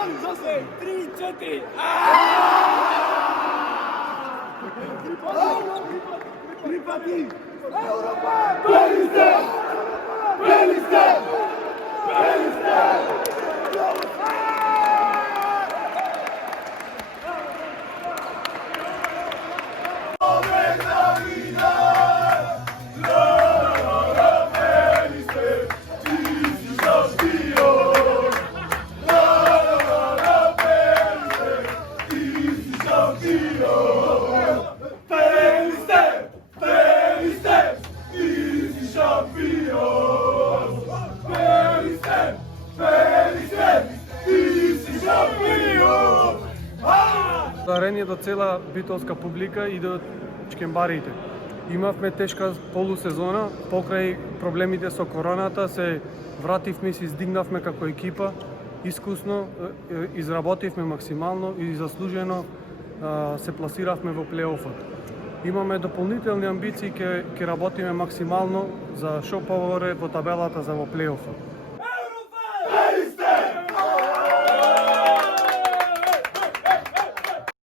3-4. Pripati! Europa! Beliste! Beliste! Beliste! Дарение до цела битолска публика и до чкембарите. Имавме тешка полусезона, покрај проблемите со короната се вративме и се издигнавме како екипа, искусно, изработивме максимално и заслужено се пласиравме во плейофот. Имаме дополнителни амбиции, ќе работиме максимално за шо поголе во табелата за во плейофот.